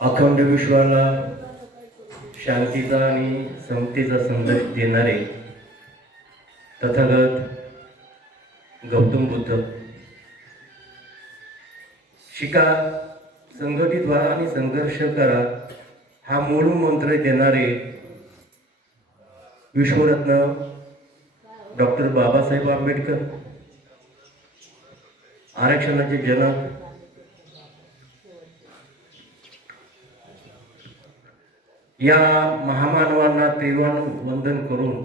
अखंड विश्वाला शांतीचा आणि समतेचा संदेश देणारे तथागत गौतम बुद्ध शिका, संघटित व्हा आणि संघर्ष करा हा मूळ मंत्र देणारे विश्वरत्न डॉक्टर बाबासाहेब आंबेडकर, आरक्षणाचे जनक, या महामानवांना तेवान वंदन करून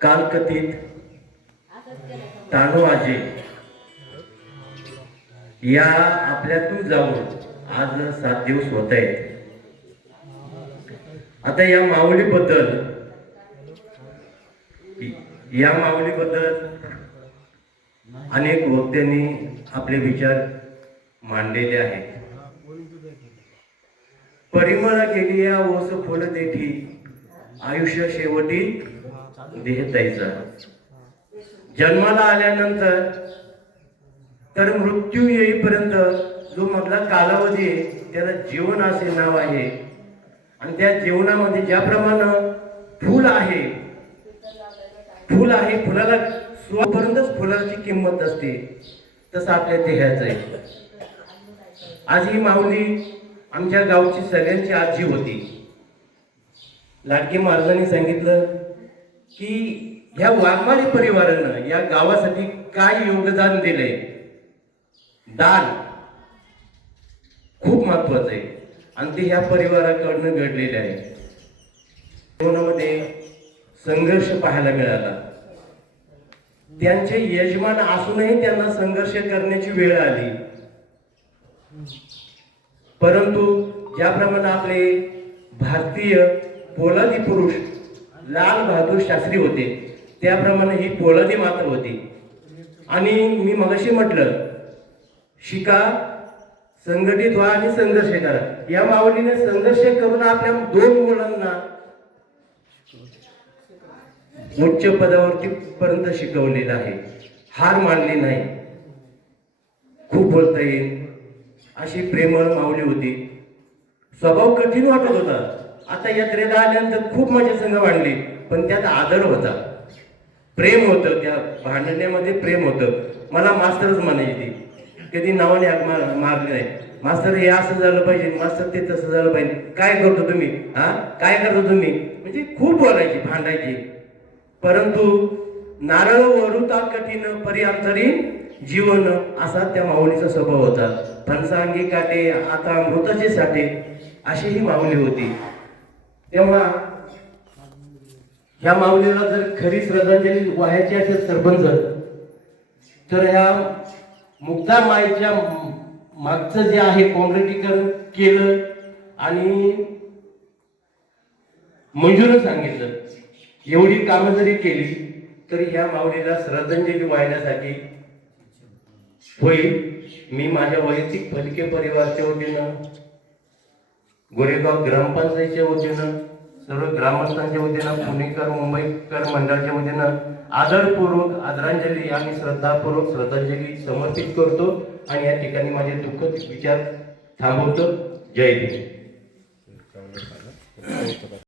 कालकथित ताणूआजे या आपल्यातून जाऊन आज 7 दिवस होत आहेत. आता या माऊलीबद्दल अनेक वक्त्यांनी आपले विचार मांडलेले आहेत. परिमळ केली या ओस फुल देठी, आयुष्य शेवटी देह द्यायचा. जन्माला आल्यानंतर तर मृत्यू येईपर्यंत जो मधला कालावधी आहे त्याला जीवन असे नाव आहे. आणि त्या जीवनामध्ये ज्याप्रमाणे फुल आहे, फुलाला स्वपर्यंतच फुलाची किंमत असते, तसं आपल्या देहाचं आहे. आज ही माऊली आमच्या गावची सगळ्यांची आजी होती. लाडकी महाराजांनी सांगितलं की ह्या वाघमारे परिवारानं या गावासाठी काय योगदान दिलंय. दान खूप महत्वाचं आहे आणि ते ह्या परिवाराकडनं घडलेले आहे. जीवनामध्ये संघर्ष पाहायला मिळाला. त्यांचे यजमान असूनही त्यांना संघर्ष करण्याची वेळ आली. परंतु ज्याप्रमाणे आपले भारतीय पोलादी पुरुष लाल बहादूर शास्त्री होते, त्याप्रमाणे ही पोलादी माता होती. आणि मी मगाशी म्हटलं, शिका, संघटित व्हा आणि संघर्ष करा. या माऊलीने संघर्ष करून आपल्या 2 मुलांना उच्च पदावरती पर्यंत शिकवलेलं आहे. हार मानली नाही. खूप बोलता येईल अशी प्रेमळ माऊली होती. स्वभाव कठीण वाटत होता. आता यात्रेला आल्यानंतर खूप माझ्या संघ वाढली, पण त्यात आदर होता, प्रेम होतं. त्या भांडण्यामध्ये प्रेम होतं. मला मास्तरच म्हणायची, कधी नावाने हाक मारले नाही. मास्तर हे असं झालं पाहिजे, मास्तर ते तसं झालं पाहिजे, काय करतो तुम्ही, काय करतो तुम्ही, म्हणजे खूप बोलायची, भांडायची. परंतु नारळ वरुता कठीण परी अंतरी जीवन, असा त्या माऊलीचा स्वभाव होता. फणसांगी काटे आता अमृताचे साठे, अशी ही माऊली होती. तेव्हा ह्या माऊलीला जर खरी श्रद्धांजली वाहायची असेल सरपंच, तर ह्या मुक्ता माईच्या मागचं जे आहे काँक्रिटीकरण केलं आणि मंजूर सांगितलं, एवढी कामं जरी केली तरी ह्या माऊलीला श्रद्धांजली वाहण्यासाठी होईल. मी माझ्या वैयक्तिक फलके परिवाराच्या वतीनं, गोरेगाव ग्रामपंचायतच्या वतीनं, सर्व ग्रामस्थांच्या वतीनं, पुणेकर मुंबईकर मंडळाच्या वतीनं आदरपूर्वक आदरांजली आणि श्रद्धापूर्वक श्रद्धांजली समर्पित करतो आणि या ठिकाणी माझे दुःखद विचार थांबवतो. जय हिंद.